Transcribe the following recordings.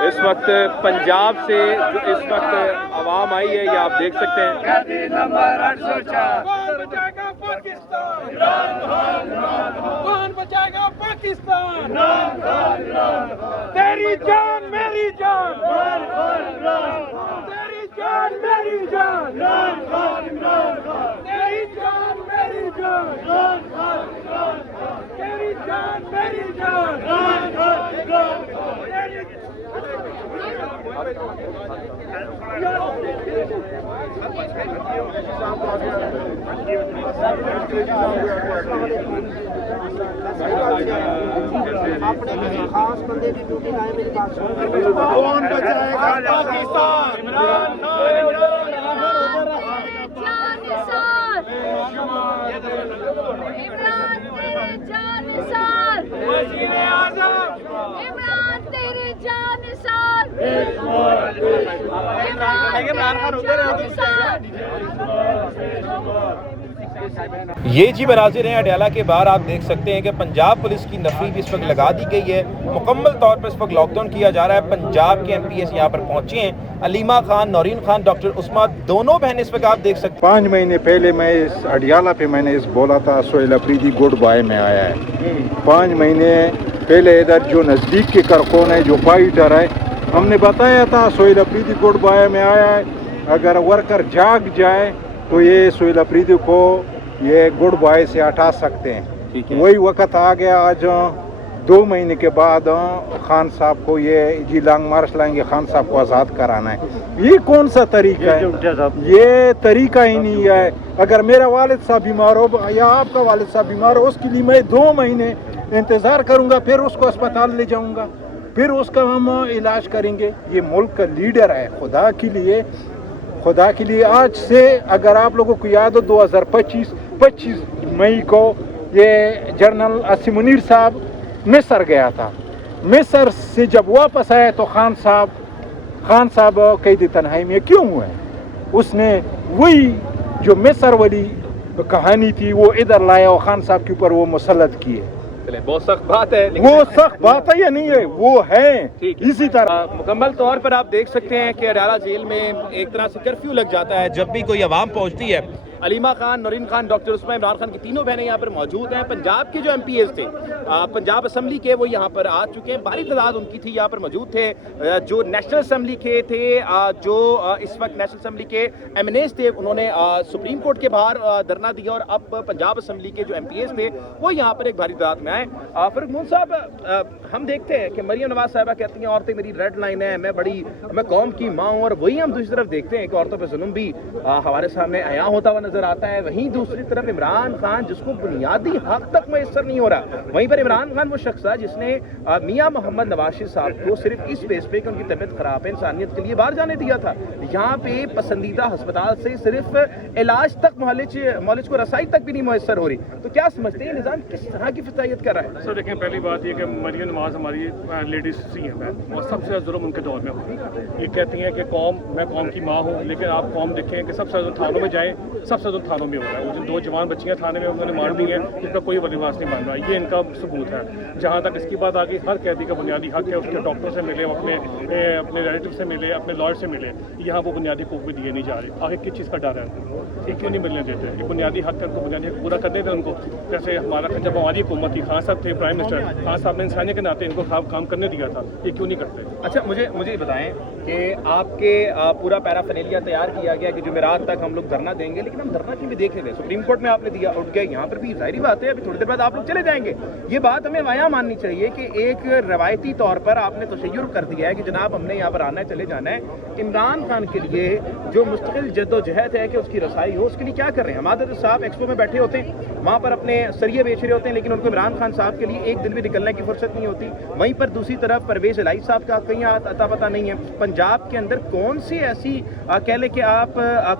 इस वक्त पंजाब से जो इस वक्त आवाम आई है, ये आप देख सकते हैं। कौन बचाएगा पाकिस्तान? कौन बचाएगा पाकिस्तान? तेरी जान मेरी जान, तेरी जान मेरी जान, तेरी जान मेरी जान, तेरी जान मेरी जान। अपने खास बंदे की ड्यूटी लाए, मेरी बात सुनो। कौन बचाएगा पाकिस्तान? इमरान तेरे जानिसार, ये जी मनाजिर हैं अडयाला के बाहर। आप देख सकते हैं कि पंजाब पुलिस की नफरी भी इस वक्त लगा दी गई है। मुकम्मल तौर पर इस वक्त लॉकडाउन किया जा रहा है। पंजाब के MPs यहाँ पर पहुंचे हैं। अलीमा खान, नौरीन खान, डॉक्टर उस्मा, दोनों बहनें इस वक्त आप देख सकते 5 महीने पहले मैं इस अडयाला पे मैंने इस बोला था सोहेल अफरीदी गुड बाय में आया है। 5 महीने पहले इधर जो नज़दीक के कारकुन है, जो फाइटर है, हमने बताया था सोहेल अफरीदी गुड बाय में आया है। अगर वर्कर जाग जाए तो ये सोहेल अफरीदी को ये गुड बाय से हटा सकते हैं। वही वक्त आ गया। आज 2 महीने के बाद खान साहब को ये जी लॉन्ग मार्च लाएंगे, खान साहब को आज़ाद कराना है। ये कौन सा तरीका है? ये तरीका ही नहीं है। अगर मेरा वालिद साहब बीमार हो या आपका वालिद साहब बीमार हो, उसके लिए मैं 2 महीने इंतज़ार करूँगा, फिर उसको अस्पताल ले जाऊँगा, फिर उसका हम इलाज करेंगे। ये मुल्क का लीडर है। खुदा के लिए आज से अगर आप लोगों को याद हो 2025 मई को ये जनरल आसिम मुनीर साहब मिस्र गया था। मिस्र से जब वापस आया तो खान साहब कैद तन्हाई में क्यों हुए? उसने वही जो मिस्र वाली कहानी थी वो इधर लाया और खान साहब के ऊपर वो मुसल्लत किए। बहुत सख्त बात है, वो सख्त बात है या नहीं है? वो है। इसी तरह मुकम्मल तौर पर आप देख सकते हैं कि अडयाला जेल में एक तरह से कर्फ्यू लग जाता है जब भी कोई आवाम पहुंचती है। अलीमा खान, नौरीन खान, डॉक्टर उस्मा, इमरान खान की तीनों बहनें यहाँ पर मौजूद हैं। पंजाब के जो MPs थे, पंजाब असम्बली के, वो यहाँ पर आ चुके हैं। भारी तादाद उनकी थी, यहाँ पर मौजूद थे। जो नेशनल असम्बली के थे, जो इस वक्त नेशनल असम्बली के MNAs थे, उन्होंने सुप्रीम कोर्ट के बाहर धरना दिया। और अब पंजाब असम्बली के जो MPs थे वो यहाँ पर एक भारी तादाद में आए। फरूक मून साहब, हम देखते हैं कि मरियम नवाज साहिबा कहती हैं औरतें मेरी रेड लाइन है, मैं कौम की माँ हूँ, और वही हम दूसरी तरफ देखते हैं कि औरतों पर जुल्म भी हमारे सामने आया होता हुआ नजर आता है। वहीं दूसरी तरफ इमरान खान, जिसको बुनियादी हक तक मैसर नहीं हो रहा। वहीं पर इमरान खान वो शख्स है जिसने मियां मोहम्मद नवाज साहब को सिर्फ इस बेस पे कि उनकी तबीयत खराब है, इंसानियत के लिए बाहर जाने दिया था। यहाँ पे पसंदीदा अस्पताल से सिर्फ इलाज तक मौलिज को रसाई तक भी नहीं मैसर हो रही। तो क्या समझते हैं निज़ाम किस तरह की फितायत कर रहा है? सर देखें, पहली बात ये कि मरियम नवाज हमारी लेडीज सी हैं और सबसे ज़्यादा जुल्म उनके दौर में हुआ। ये कहती हैं कि मैं कौम की माँ हूँ, लेकिन आप कौम देखें कि सबसे ज़्यादा थानों में जाएँ, सबसे ज़्यादा थानों में हो रहा है। वो जो 2 जवान बच्चियाँ थाने में उन्होंने मार दी हैं, जिनका कोई बलिवास नहीं मान रहा। ये इनका सबूत है। जहाँ तक इसकी बात आ गई, हर कैदी का बुनियादी हक है उसके डॉक्टर से मिले, अपने रिलेटिव से मिले, अपने लॉयर से मिले। यहाँ वो बुनियादी हकूक़ भी दिए नहीं जा रहे। आगे किस चीज़ का डर है? ये क्यों नहीं मिलने देते? ये बुनियादी हक है, उनको बुनियादी हक पूरा कर देते उनको। जैसे जब हमारी हुकूमत थी, खान साहब थे प्राइम मिनिस्टर, खान साहब ने इंसानियत के नाते इनको काम करने दिया था। ये क्यों नहीं करते? अच्छा, मुझे बताएं कि आपके पूरा पैराफर्नेलिया तैयार किया गया कि जुमेरात तक हम लोग धरना देंगे, लेकिन हम धरना क्यों भी देख रहे थे? सुप्रीम कोर्ट में आपने दिया, उठ गए। यहाँ पर भी जाहिर बात है अभी थोड़ी देर बाद आप लोग चले जाएंगे। ये बात हमें वहाँ माननी चाहिए कि एक रवायती तौर पर आपने तशय्युर कर दिया है कि जनाब हमने यहाँ पर आना है, चले जाना है। इमरान खान के लिए जो मुस्तकिल जद्दोजहद है कि उसकी रसाई हो, उसके लिए क्या कर रहे हैं? हमारे साहब एक्सपो में बैठे होते हैं, वहाँ पर अपने सरिये बेच रहे होते हैं, लेकिन उनको इमरान खान साहब के लिए एक दिन भी निकलने की फुर्सत नहीं होती। वहीं पर दूसरी तरफ परवेज इलाही साहब का कहीं अता पता नहीं है। पंजाब के अंदर कौन सी ऐसी कह ले कि आप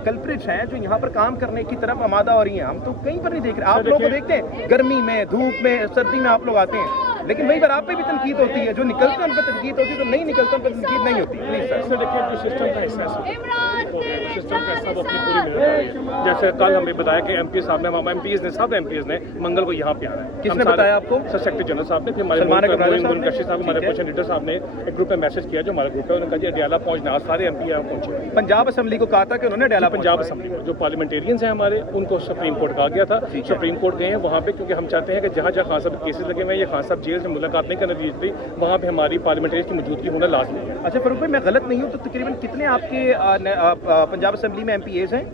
कल्प्रिट्स हैं जो यहाँ पर काम करने की तरफ आमादा हो रही हैं? हम तो कहीं पर नहीं देख रहे। आप लोग को देखते हैं गर्मी में, धूप में, सर्दी में आप लोग आते हैं, लेकिन वहीं पर आप पे भी तनकीद होती है, जो निकलते हैं उन पर तनकीद होती है, तो नहीं निकलते उन पर तनकीद नहीं होती। Please sir. इससे देखिए जो सिस्टम का हिस्सा है इमरान तेरे सिस्टम का हिस्सा वो अपनी पूरी जान मेहनत कर रही है। जैसे कल हमें बताया कि एमपी साहब ने, हम एमपीज ने, सब एमपीज ने मंगल को यहाँ पे आना है। किसने बताया आपको? सर सेक्रेटरी जनरल साहब ने, फिर हमारे सलमान अकबर साहब ने? कशी साहब, हमारे ठीक है। अपोजिशन लीडर साहब ने एक ग्रुप में मैसेज किया, जो हमारा ग्रुप है, उन्होंने कहा जी अडियाला पहुंचना, आज सारे एमपी यहाँ पहुंचे। पंजाब असेंबली को कहा था कि उन्होंने डाला पंजाब असेंबली को जो पार्लियामेंटेरियंस हैं हमारे, उनको सुप्रीम कोर्ट कहा गया था, सुप्रीम कोर्ट गए हैं वहाँ पे, क्योंकि हम चाहते हैं कि जहाँ जहाँ खान साहब केसेस लगे हुए हैं या खान साहब जेल से मुलाकात नहीं करने दी थी, वहाँ पे हमारी पार्लियामेंटेरियंस की मौजूदगी होना लाजमी है। अच्छा फारूक भाई, मैं गलत नहीं हूँ तो तकरीबन कितने आपके पंजाब असेंबली में MPAs हैं?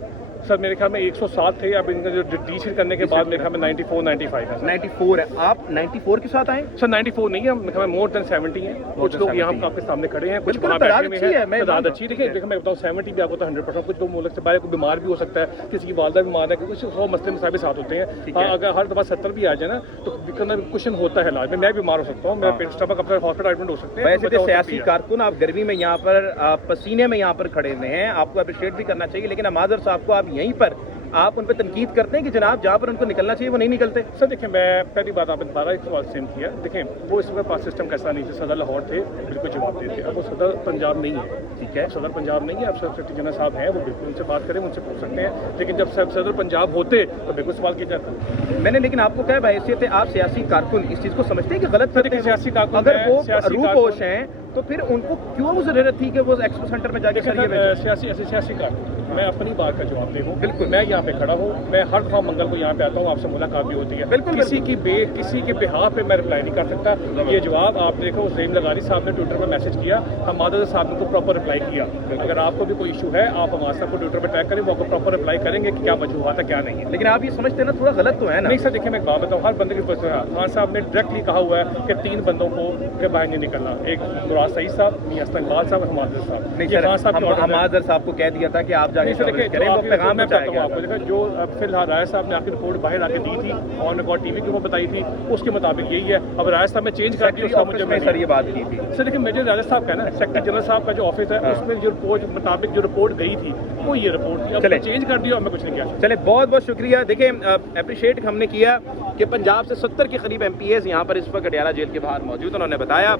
सर मेरे ख्याल में 107 थे, अब इनका जो डीसील करने के बाद मेरे ख्याल में 94 95 है। 94 है। आप 94 के साथ आए? सर 94 नहीं है, मेरे ख्याल में मोर देन 70 हैं। कुछ लोग यहाँ आपके सामने खड़े हैं, कुछ बिल्कुल, वहाँ तादाद बैठे अच्छी हुए है, मैं हैं, तादाद मानता अच्छी। देखिए मैं बताऊँ 70 भी आपको तो 100%, कुछ लोग मुल्क से बाहर, कोई बीमार भी हो सकता है, किसी की वालदा बीमार है, कुछ 100 मसले मसाइल साथ होते हैं। हाँ, अगर हर दफा 70 भी आ जाए ना तो क्वेश्चन होता है इलाज में, मैं बीमार हो सकता हूँ, मेरा पेट स्टमक अपना हॉस्पिटल एडमिट हो सकते हैं। वैसे तो सियासी कारकुन आप गर्मी में यहाँ पर पसीने में यहाँ पर खड़े हुए हैं, आपको अप्रिशिएट भी करना चाहिए, लेकिन अमाजर साहब को आप यहीं पर आप उन पर तनकीद करते हैं कि जनाब जहाँ पर उनको निकलना चाहिए वो नहीं निकलते। सर देखिए मैं पहली बात आपने 12 एक सवाल सेम किया। देखें वो इस वक्त पास सिस्टम कैसा नहीं थे, सदर लाहौर थे, बिल्कुल जवाब देते, अब वो सदर पंजाब नहीं है, ठीक है, सदर पंजाब नहीं है, अब सेक्रेटरी जनरल साहब हैं, वो बिल्कुल उनसे बात करें, उनसे पूछ सकते हैं, लेकिन जब सदर पंजाब होते तो बिल्कुल सवाल किया जाता। मैंने लेकिन आपको क्या हैसियत है, आप सियासी कारकुन इस चीज़ को समझते हैं कि गलत करते हैं? सियासी कारकुन अगर वो सियासी रूपोश हैं तो फिर उनको क्यों जरूरत थी कि वो एक्सपो सेंटर में जाके करिए? सियासी कारकुन, मैं अपनी बात का जवाब दे दूँ, बिल्कुल मैं यहाँ पे खड़ा हूँ, मैं हर दफा मंगल को यहाँ पे आता हूँ, आपसे मुलाकात भी होती है, बिल्कुल किसी के बिहाफ पे मैं रिप्लाई नहीं कर सकता। ये जवाब आप देखो ज़हीम लगारी साहब ने ट्विटर पर मैसेज किया, हम मादर साहब ने को प्रॉपर रिप्लाई किया। अगर आपको भी कोई इशू है आप हमारे साहब को ट्विटर पर टैग करें, वो आपको प्रॉपर रिप्लाई करेंगे कि क्या वजूहत है क्या नहीं है। लेकिन आप ये समझते हैं ना थोड़ा गलत तो है ना? नहीं सर देखिए मैं एक बात बताऊँ, हर बंदे की खान साहब ने डायरेक्टली कहा हुआ है कि 3 बंदों को के बाहर नहीं निकलना, एक मुराद सईद साहब, मियां इकबाल साहब, हमादर साहब। नहीं सर, हमादर साहब को कह दिया था कि आप जाके करें, वो पैगाम में बताया गया था। जो फिलहाल राय साहब ने आपकी रिपोर्ट बाहर आके दी थी, ऑन रिकॉर्ड टीवी के ऊपर बताई थी, उसके मुताबिक यही है। अब राय साहब ने चेंज कर दिया, मुझे में सर ये बात की थी सर। देखिए मेजर राजा साहब का ना सेक्रेटरी जनरल साहब का जो ऑफिस है उसमें जो रिपोर्ट मुताबिक जो रिपोर्ट गई थी वो ये रिपोर्ट थी, अब चेंज कर दिया, मैं कुछ नहीं किया। चले बहुत बहुत शुक्रिया। देखिए अप्रिशिएट हमने किया कि पंजाब से 70 के करीब MPAs यहाँ पर इस वक्त अडियाला जेल के बाहर मौजूद। उन्होंने बताया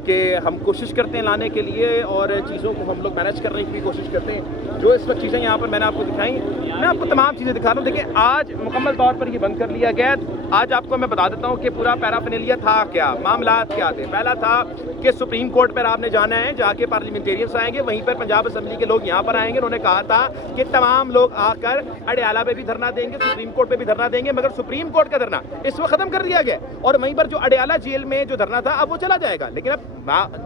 कि हम कोशिश करते हैं लाने के लिए और चीज़ों को हम लोग मैनेज करने की भी कोशिश करते हैं। जो इस वक्त चीज़ें यहाँ पर मैंने आपको दिखाई, मैं आपको तमाम चीज़ें दिखा रहा हूँ। देखिए आज मुकम्मल तौर पर ये बंद कर लिया गया। आज आपको मैं बता देता हूँ कि पूरा पैराफिनेलिया था क्या, मामलात क्या थे। पहला था कि सुप्रीम कोर्ट पर आपने जाना है, जाके पार्लियामेंटेरियंस आएंगे, वहीं पर पंजाब असेंबली के लोग यहाँ पर आएंगे। उन्होंने कहा था कि तमाम लोग आकर अडियाला पे भी धरना देंगे, सुप्रीम कोर्ट पे भी धरना देंगे, मगर सुप्रीम कोर्ट का धरना इस वक्त खत्म कर दिया गया और वहीं पर जो अडियाला जेल में जो धरना था अब वो चला जाएगा। लेकिन अब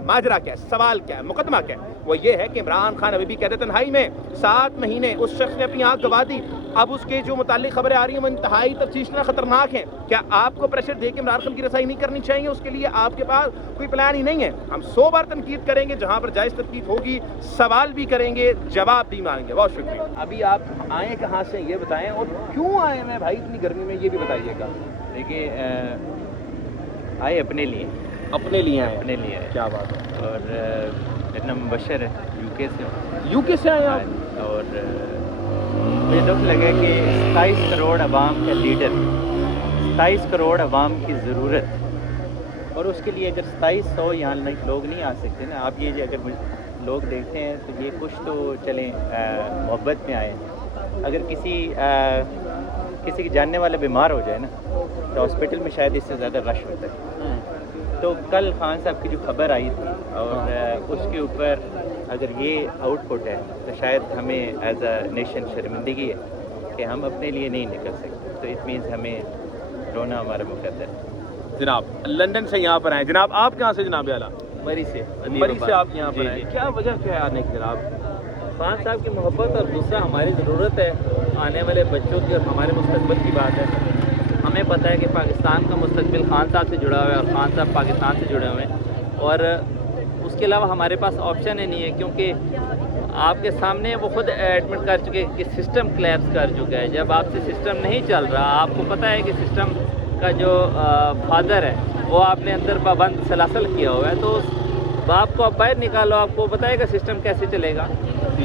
माजरा क्या है, सवाल क्या है, मुकदमा क्या है? वो ये है कि इमरान खान अभी भी कैद तन्हाई में, 7 महीने उस शख्स ने अपनी आंख गवा दी। अब उसके जो मुतालिक खबरें आ रही हैं वो इंतहाई तफ्तीशना खतरनाक हैं। क्या आपको प्रेशर दे के इमरान खान की रसाई नहीं करनी चाहिए? उसके लिए आपके पास कोई प्लान ही नहीं है। हम 100 बार तनकीद करेंगे, जहां पर जायज़ तनकीद होगी सवाल भी करेंगे, जवाब भी मांगेंगे। बहुत शुक्रिया। अभी आप आए कहाँ से ये बताएं और क्यों आए हैं भाई इतनी गर्मी में, ये भी बताइएगा। देखिए आए अपने लिए आए, अपने लिए क्या बात है। और मेरा नाम मुबशर है, यूके से आए आप? और मुझे दुख लगा कि 27 करोड़ अवाम का लीडर, 27 करोड़ अवाम की ज़रूरत, और उसके लिए अगर 2700 यहाँ लोग नहीं आ सकते ना, आप ये अगर लोग देखते हैं तो ये कुछ तो चलें मोहब्बत में आए। अगर किसी के जानने वाला बीमार हो जाए ना तो हॉस्पिटल में शायद इससे ज़्यादा रश होता है। तो कल खान साहब की जो खबर आई थी और उसके ऊपर अगर ये आउटपुट है तो शायद हमें एज अ नेशन शर्मिंदगी है कि हम अपने लिए नहीं निकल सकते। तो इट मीन्स हमें रोना हमारा मुकद्दर है। जनाब लंदन से यहाँ पर आए। जनाब आप कहाँ से जनाब आला? मरी से आप यहाँ पर आए, क्या वजह क्या है आने की जनाब? खान साहब की मोहब्बत और दूसरा हमारी ज़रूरत है, आने वाले बच्चों की और हमारे मुस्तकबिल की बात है। हमें पता है कि पाकिस्तान का मुस्तकबिल खान साहब से जुड़ा हुआ है और खान साहब पाकिस्तान से जुड़े हुए हैं, और उसके अलावा हमारे पास ऑप्शन ही नहीं है, क्योंकि आपके सामने वो खुद एडमिट कर चुके हैं कि सिस्टम क्लैप्स कर चुका है। जब आपसे सिस्टम नहीं चल रहा, आपको पता है कि सिस्टम का जो फादर है वो आपने अंदर पाबंद सलासल किया हुआ है, तो बाप को आप बाहर निकालो, आपको बताएगा सिस्टम कैसे चलेगा।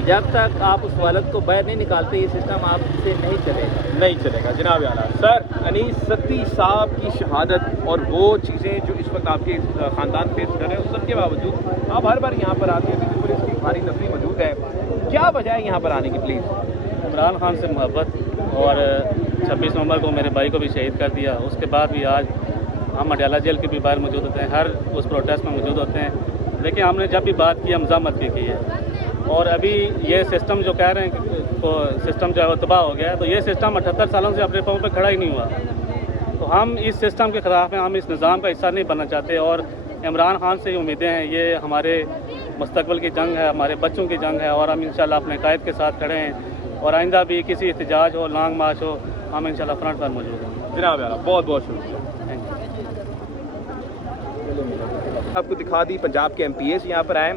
जब तक आप उस वालद को बाहर नहीं निकालते ये सिस्टम आपसे नहीं चलेगा। नहीं चलेगा। जनाब आला सर, अनीस सत्ती साहब की शहादत और वो चीज़ें जो इस वक्त आपके ख़ानदान फेस कर रहे हैं, उस सब के बावजूद आप हर बार यहाँ पर आते हैं, क्योंकि पुलिस की भारी नफरी मौजूद है। क्या वजह है यहाँ पर आने की प्लीज़? इमरान खान से मोहब्बत, और 26 नवंबर को मेरे भाई को भी शहीद कर दिया, उसके बाद भी आज हम अडयाला जेल के भी बाहर मौजूद होते हैं, हर उस प्रोटेस्ट में मौजूद होते हैं। लेकिन हमने जब भी बात की मज़ामत की है, और अभी ये सिस्टम जो कह रहे हैं तो सिस्टम जो है वो तबाह हो गया है, तो ये सिस्टम 78 सालों से अपने पाँव पे खड़ा ही नहीं हुआ। तो हम इस सिस्टम के ख़िलाफ़ हैं, हम इस निज़ाम का हिस्सा नहीं बनना चाहते, और इमरान खान से उम्मीदें हैं, ये हमारे मुस्तकबिल की जंग है, हमारे बच्चों की जंग है, और हम इंशाल्लाह अपने कायद के साथ खड़े हैं, और आइंदा भी किसी एहतजाज हो, लॉन्ग मार्च हो, हम इंशाल्लाह फ्रंट पर मौजूद हैं। जनाब आला बहुत बहुत शुक्रिया। Thank you. आपको दिखा दी पंजाब के MPs यहाँ पर आए।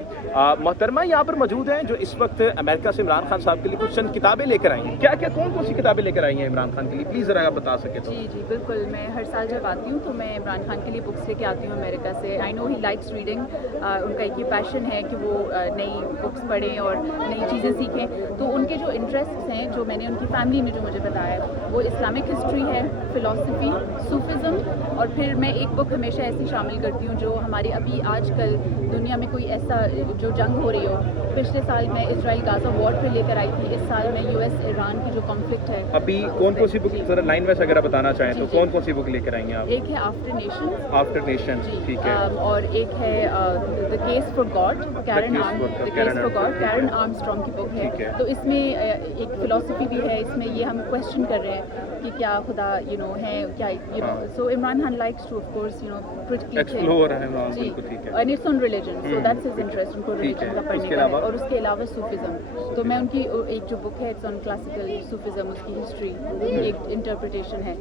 मोहतरमा यहाँ पर मौजूद हैं जो इस वक्त अमेरिका से इमरान खान साहब के लिए कुछ चंद किताबें लेकर आई हैं। क्या क्या कौन कौन सी किताबें लेकर आई हैं इमरान खान के लिए, प्लीज़ ज़रा आप बता सके तो। जी बिल्कुल, मैं हर साल जब आती हूँ तो मैं इमरान खान के लिए बुक्स लेके आती हूँ अमेरिका से। I know he likes reading, उनका एक ये पैशन है कि वो नई बुक्स पढ़ें और नई चीज़ें सीखें। तो उनके जो इंटरेस्ट्स हैं, जो मैंने उनकी फैमिली में जो मुझे बताया, वो इस्लामिक हिस्ट्री है, फ़िलासफ़ी, सूफिज़म, और फिर मैं एक बुक हमेशा ऐसी शामिल करती हूँ जो हमारी अभी आजकल दुनिया में कोई ऐसा जो जंग हो रही हो। पिछले साल मैं इजराइल गाज़ा वॉर पे लेकर आई थी, इस साल मैं US ईरान की जो कॉन्फ्लिक्ट है। अभी कौन कौन सी बुक ज़रा लाइन वाइज अगर आप बताना चाहें तो कौन कौन सी बुक लेकर आई हैं आप? एक है आफ्टर नेशंस। आफ्टर नेशंस, ठीक है। और एक है the case for God, Karen Armstrong की बुक ठीक है। है। तो इसमें एक फिलॉसफी भी है, इसमें ये हम क्वेश्चन कर रहे हैं कि क्या खुदा है क्या, so Imran Khan likes to of course explore है इमरान, बिल्कुल ठीक है। And it's on religion, so that's his interest, उनको रिलीजन का पढ़ने का है। और उसके अलावा सूफिज्म, तो मैं उनकी एक जो बुक है इट्स ऑन क्लासिकल सूफिज्म, उसकी हिस्ट्री, एक इंटरप्रिटेशन है।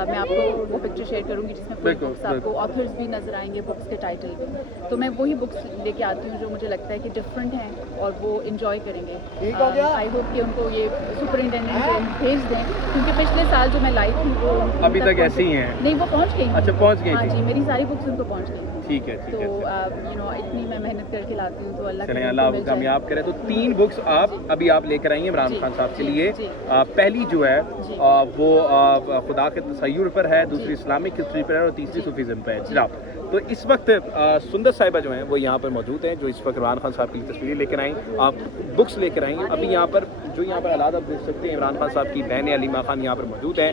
मैं आपको वो पिक्चर शेयर करूंगी जिसमें पूरी बुक्स आपको ऑथर्स भी नजर आएंगे, बुक्स के टाइटल भी। तो मैं वही बुक्स लेके आती हूँ जो मुझे लगता है कि डिफरेंट हैं और वो इंजॉय करेंगे। आई होप कि उनको ये सुपरिटेंडेंट को भेज दें, क्योंकि पिछले साल जो मैं लाई थी वो अभी तक ऐसी ही हैं? नहीं, वो पहुँच गई। अच्छा, पहुँच गई हाँ थी। जी, मेरी सारी बुक्स उनको पहुँच गई। ठीक है, ठीक है। तो इतनी मैं मेहनत करके लाती हूँ, तो अल्लाह चलें, अल्लाह आपको कामयाब करे। तो 3 बुक्स अभी आप लेकर आई हैं इमरान खान साहब के लिए। पहली जो है वो खुदा के तसय्युर पर है, दूसरी इस्लामिक हिस्ट्री पर है, और तीसरी सूफीज़म पर है। जनाब, तो इस वक्त सुंदर साहिबा जो हैं वो यहाँ पर मौजूद हैं, जो इस वक्त इमरान खान साहब की तस्वीरें लेकर आई, आप बुक्स लेकर आई। अभी यहाँ पर हालात आप देख सकते हैं, इमरान खान साहब की बहन अलीमा खान यहाँ पर मौजूद हैं।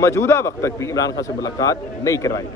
मौजूदा वक्त तक भी इमरान खान से मुलाकात नहीं करवाई।